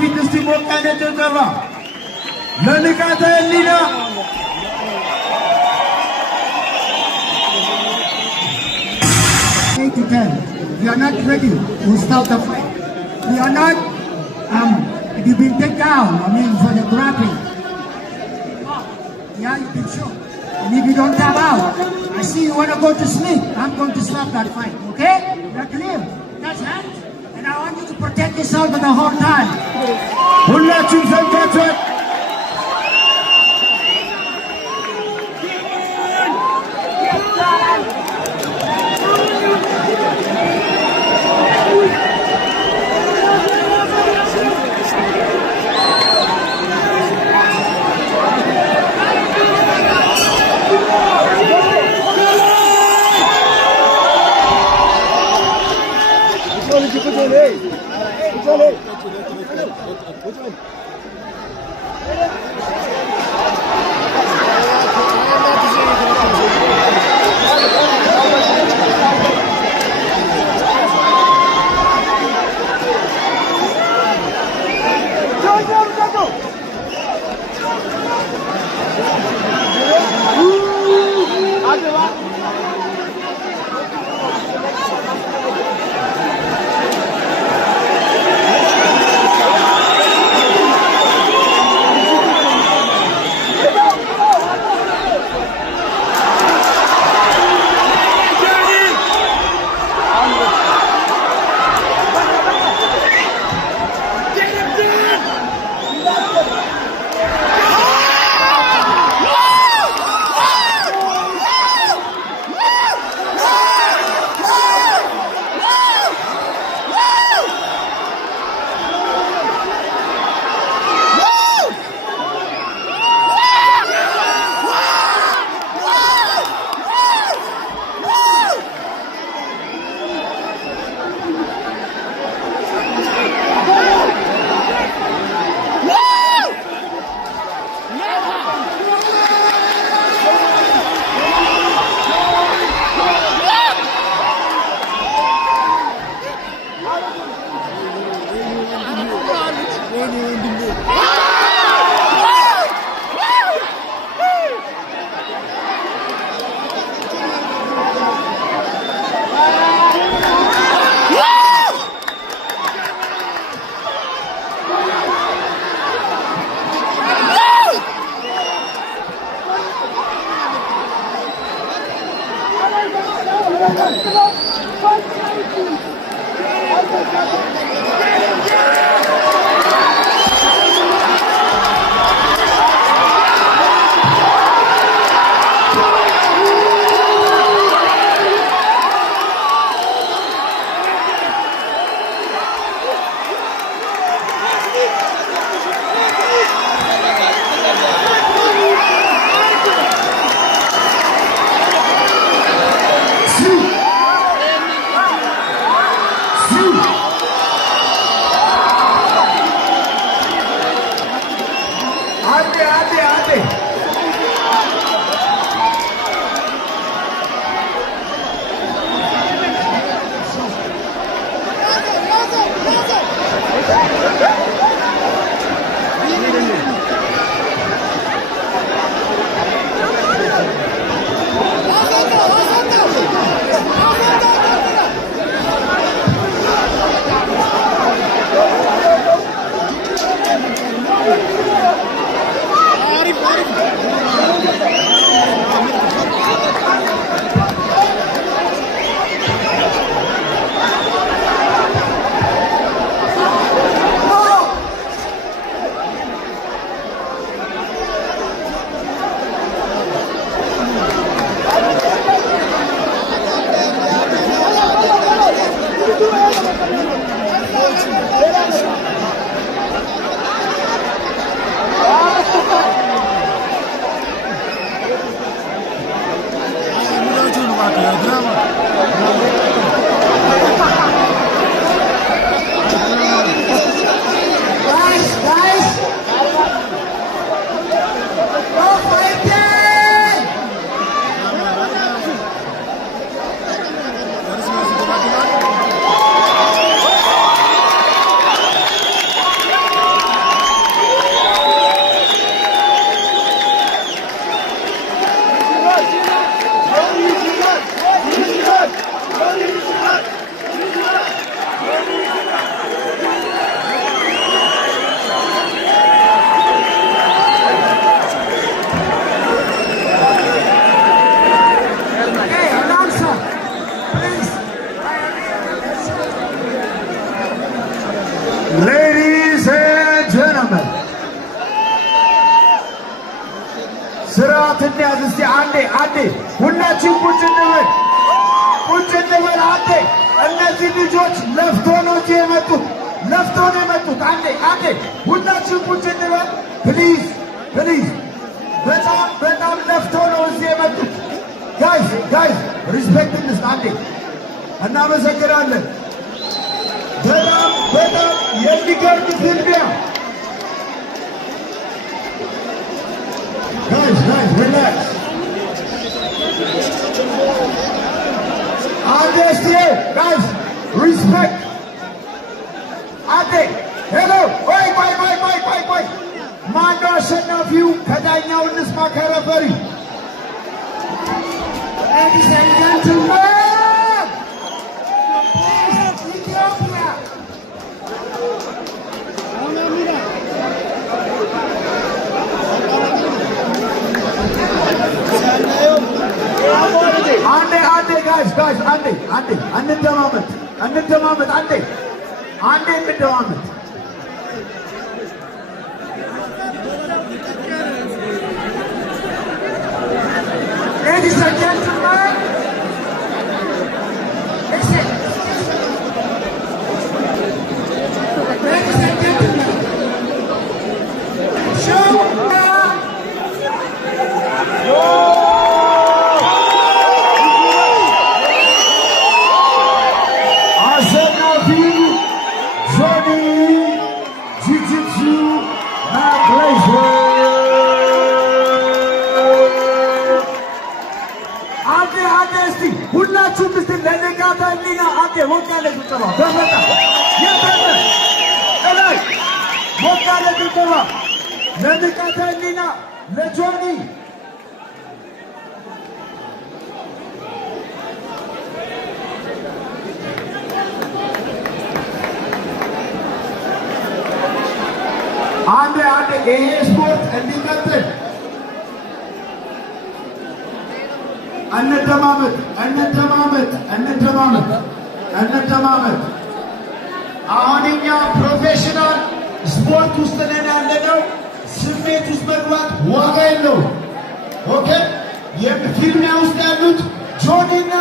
ፊት እስቲ ሞቅ ያለ ጭብጨባ ለንቃተ ህሊና። We are not ready to start the fight. We are not, you've been taken down, for the grappling. Yeah, you can show. And if you don't come out, I see you want to go to sleep. I'm going to stop that fight, okay? You're clear. That's hands. And I want you to protect yourself for the whole time. ሁላችሁም ሰምታችኋል። እንያዝ እስቲ አንዴ ሁላችን ቁጭ እንበል አንዴ። እነዚህ ልጆች ለፍቶ ነው እዚህ የመጡት አንዴ ሁላችን ቁጭ እንበል ፕሊዝ በጣም ለፍቶ ነው እዚህ የመጡት ጋይስ ሪስፔክት እንስጥ አንዴ። እናመሰግናለን። በጣም የሚገርም ፊልሚያ guys relax understand guys respect ade hello bye ማን ነው አሸናፊው? ከዳኛው እንስማ ከረፈሪ Ladies and gentlemen, Ethiopia. አንዴ guys አንዴ እንደማመጥ አንዴ እንደማመጥ Ladies and gentlemen, listen. Ladies and gentlemen, show ሁላችሁም እስቲ ለነቃታ ሊና አንዴ ወቃለ ተጠባ በመጣ የታለ እላይ ወቃለ ተጠባ ለነቃታ ሊና ለጆኒ አንዴ ይሄ ስፖርት እንዲቀጥል እንተማመጥ። አሁን እኛ ፕሮፌሽናል ስፖርት ውስጥ ነን ያለነው። ስሜት ውስጥ መግባት ዋጋ የለውም። ኦኬ የፊልሚያ ውስጥ ያሉት ጆኒና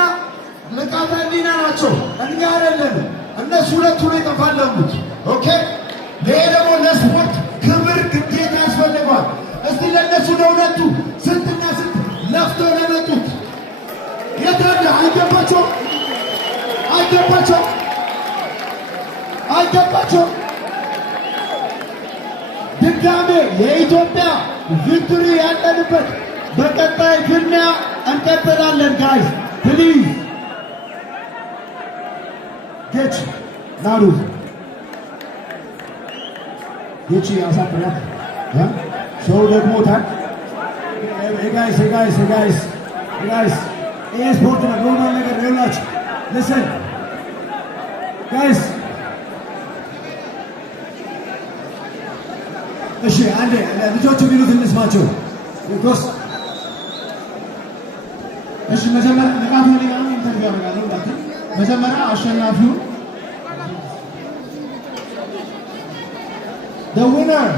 ንቃተ ህሊና ናቸው፣ እኛ አይደለንም። እነሱ ሁለቱ ነው የተፋለሙት። ኦኬ ይሄ ደግሞ ለስፖርት ክብር ግዴታ ያስፈልገዋል። እስቲ ለእነሱ ለሁለቱ ስንትና ስንት ለፍተው ለመጡት የታለ አይገባቸው ድጋሜ የኢትዮጵያ ቪክቶሪ ያለንበት በቀጣይ ፍልሚያ እንቀጥላለን። ጋይስ ፕሊዝ ጌች ናሩ ጌች ያሳፍራል ሰው ደግሞታል። ጋይስ ይሄ ስፖርት ነው። ኖርማል ነገር ይኸውላችሁ listen guys እሺ አንዴ ልጆቹ የሚሉት እንስማቸው ቢኮዝ እሺ መጀመሪያ ንቃቱ ሊጋኑ ኢንተርቪው ያደርጋለሁ ማለት መጀመሪያ አሸናፊው the winner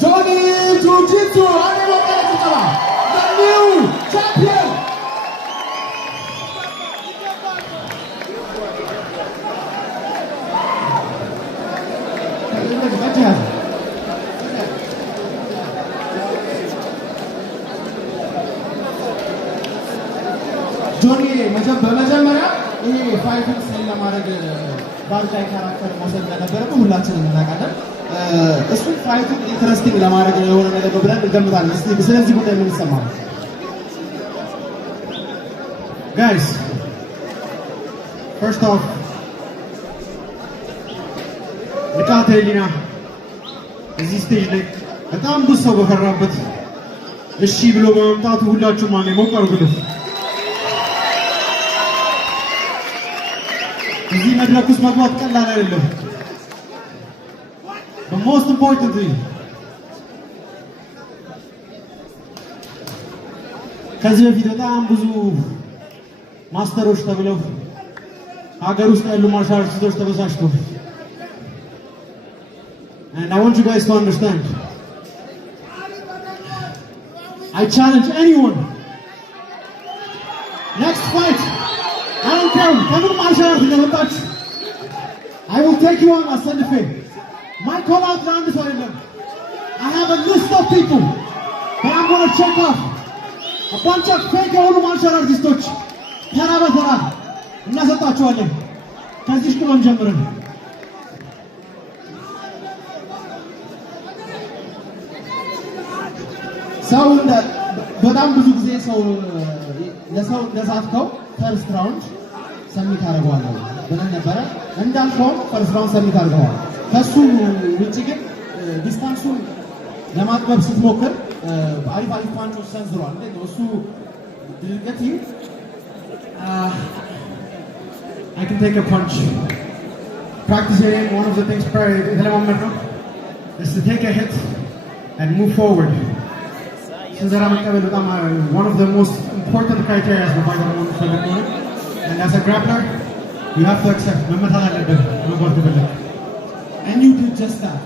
Johnny Jiu-Jitsu the new champion ጆኒ በመጀመሪያ ይሄ ፋይቲንግ ስል ለማድረግ ባርጃይ ካራክተር መውሰድ እንደነበረብህ ሁላችንም እናውቃለን። እሱን ፋይቱን ኢንትረስቲንግ ለማድረግ የሆነ ነገር ብለን እንገምታለን። እስቲ ስለዚህ ጉዳይ ምን ይሰማል? ጋይስ ፈርስት ኦፍ ንቃተ ህሊና እዚህ ስቴጅ ላይ በጣም ብዙ ሰው በፈራበት እሺ ብሎ በመምጣቱ ሁላችሁም ማን ሞቅ አድርጉት። እዚህ መድረክ ውስጥ መግባት ቀላል አይደለም። The most important thing ከዚህ በፊት በጣም ብዙ ማስተሮች ተብለው ሀገር ውስጥ ያሉ ማርሻል አርቲስቶች ተበሳጭተው and I want you guys to understand I challenge anyone. Next fight, I don't care. Kevin martial arts in the touch. I will take you on Asandefe. My call out round is for them. I have a list of people that I'm going to check off. A bunch of fake martial artists. Tara Tara. እናሰጣቸዋለን ከዚህ ቆም ጀምረን ሰው በጣም ብዙ ጊዜ ሰው ለሰው ለዛትከው ፈርስት ራውንድ ሰሚት አደርገዋለሁ ብለን ነበረ እንዳልከው ፈርስት ራውንድ ሰሚት አድርገዋል ከሱ ውጪ ግን ዲስታንሱን ለማጥበብ ስትሞክር አሪፍ ፓንቾች ሰንዝሯል እሱ ድርገት I can take a punch. Practicing one of the things is to take a hit and move forward. One of the most important criteria for the opponent. And as a grappler, you have to accept. And you did just that.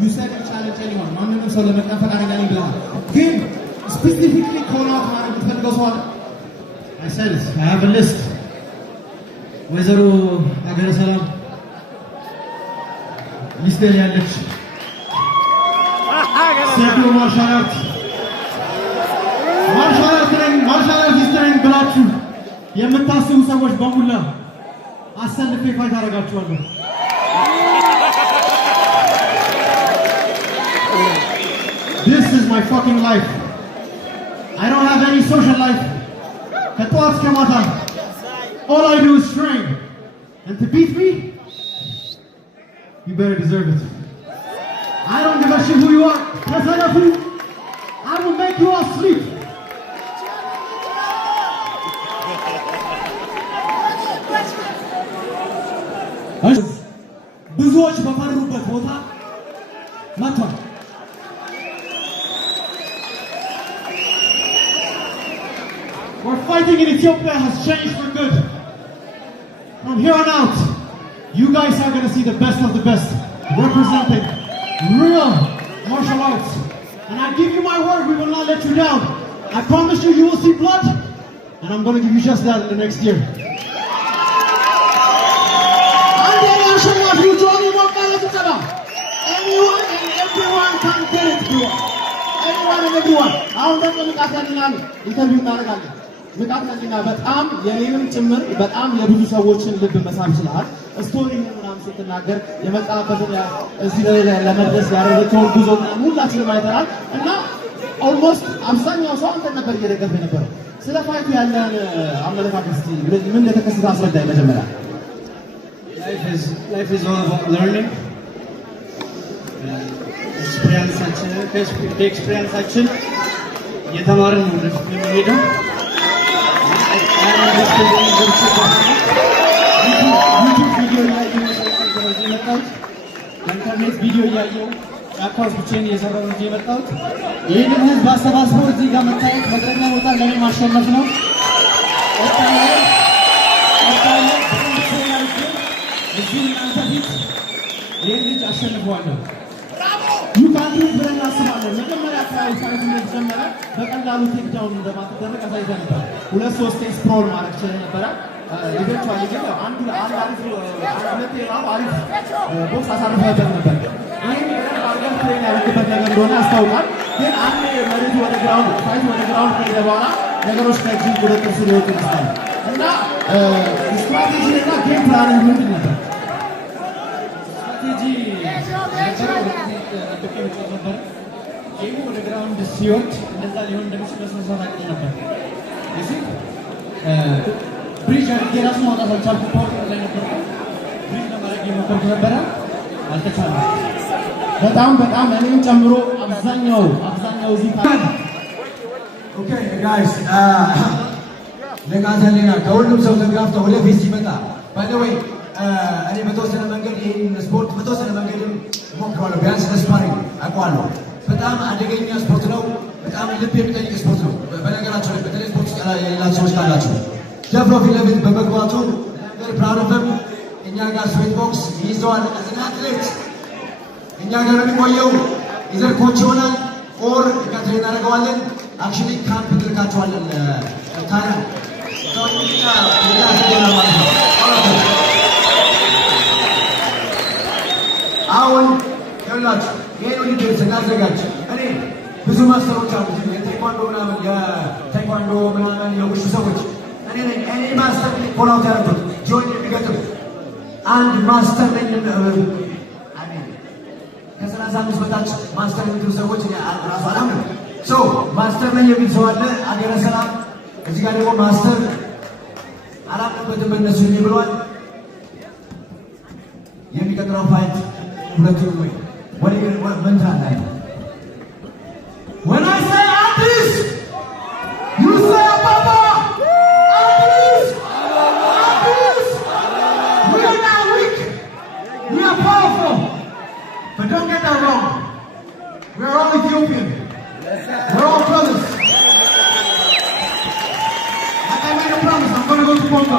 You said you challenge anyone. Specifically call out I said it. I have a list. Wezaru Agara Salam. List there yalech. Sergio martial arts. Martial arts is training ብላችሁ የምታስቡ ሰዎች በሙላ አሰልፌ ፋይት አደርጋችኋለሁ This is my fucking life. I don't have any social life. All I do is train. And to beat me, you better deserve it. I don't give a shit who you are. I will make you all sleep. ብዙዎች በፈሩበት ቦታ መጥቷል Our fighting in Ethiopia has changed for good. From here on out, you guys are going to see the best of the best representing real martial arts. And I give you my word, we will not let you down. I promise you, you will see blood, and I'm going to give you just that in the next year. Anyone and everyone can get it, bro. Anyone and everyone. I don't know what interview ምቃጥና በጣም የኔንም ጭምር በጣም የብዙ ሰዎችን ልብ መሳብ ይችላል ስቶሪ ምናምን ስትናገር የመጣበትን እዚህ ላይ ለመድረስ ያደረገው ጉዞና ሁላችንም አይተናል እና ኦልሞስት አብዛኛው ሰው አንተ ነበር እየደገፈ ነበር ስለ ፋይቱ ያለን አመለካከት ምን እንደተከሰተ አስረዳኝ መጀመሪያ life is all about learning experience የተማርን ነው የሚሄደው YouTube video internet video ያየው አካውንት ብቻዬን እየሰራሁ ነው የመጣሁት ይሄንን ህዝብ አሰባስቦ እዚህ ጋር መታየት መድረኛ ቦታ ለኔ ማሸነፍ ነው እዚህ እናንተ ፊት ይሄን ልጅ አሸንፈዋለሁ You can't do it when you're smart. መጀመሪያ አካባቢ ፋይት እንደጀመረ በቀላሉ ቴክ ዳውን እንደማትደረግ አሳይተህ ነበር ሁለት ሶስት ስፕሮል ማለት ይችላል ነበር ኢቨንቹዋሊ ግን አንዱ አሪፍ ሁለት አሪፍ ቦክስ አሳርፈህ ነበር ይሄን አርገን ትሬን ያደረግበት ነገር እንደሆነ ያስታውቃል ግን አንድ መሬቱ ወደ ግራውንድ ፋይት ወደ ግራውንድ ከሄደ በኋላ ነገሮች ከእጅ ቁጥጥር ስር ይወጡ ይመስላል እና ስትራቴጂ እና ጌም ፕላን ምንድን ነበር ስትራቴጂ ጌሙ ወደ ግራውንድ ሲወርድ እንደዛ ሊሆን እንደሚችል በስነስርዓት አቅጄ ነበር እዚህ ብሪጅ አድርጌ ራሱ ማውጣት አልቻልኩም ፓወር ላይ ነበር ብሪጅ ለማድረግ የሞከርኩ ነበረ አልተቻለም በጣም እኔን ጨምሮ አብዛኛው እዚህ ኦኬ ጋይስ ለጋዛሌና ከሁሉም ሰው ተጋፍተው ወደፊት ሲመጣ ባይ ዘ ዌይ እኔ በተወሰነ መንገድ ይሄን ስፖርት በተወሰነ መንገድም ሞክረዋለሁ ቢያንስ ለስፓሪንግ አውቀዋለሁ በጣም አደገኛ ስፖርት ነው በጣም ልብ የሚጠይቅ ስፖርት ነው በነገራችን ላይ በተለይ ስፖርት ያላችሁ ሰዎች ካላችሁ ደፍሮ ፊት ለፊት በመግባቱ ፕራውድ ኦፍ ሂም እኛ ጋር ስዊት ቦክስ ይዘዋል as an athlete እኛ ጋር የሚቆየው ኢዘር ኮች ይሆናል ኦር እኛ ትሬን እናደርገዋለን። አክቹዋሊ ካምፕ እንልካቸዋለን ታዲያ አሁን ይኸውላችሁ ይሄን ውድድር ስናዘጋጅ እኔ ብዙ ማስተሮች አሉ የቴኳንዶ ምናምን የውሹ ሰዎች እኔ ማስተር ኮላውት ያደረጉት ጆይን የሚገጥም አንድ ማስተር ነኝ ከ35 በታች ማስተር የሚሉ ሰዎች ራሱ አላምንም። ማስተር ነኝ የሚል ሰው አለ አገረ ሰላም። እዚህ ጋር ደግሞ ማስተር አላምንበትም በእነሱ ብለዋል። የሚቀጥለው ፋይት ሁለቱም ወይ ምን ትላለህ? When I say Atris, you say Papa. Atris. We are not weak. We are powerful. But don't get that wrong. We are all Ethiopian. We're all brothers. Like I made a promise, I'm going to go to Bongo.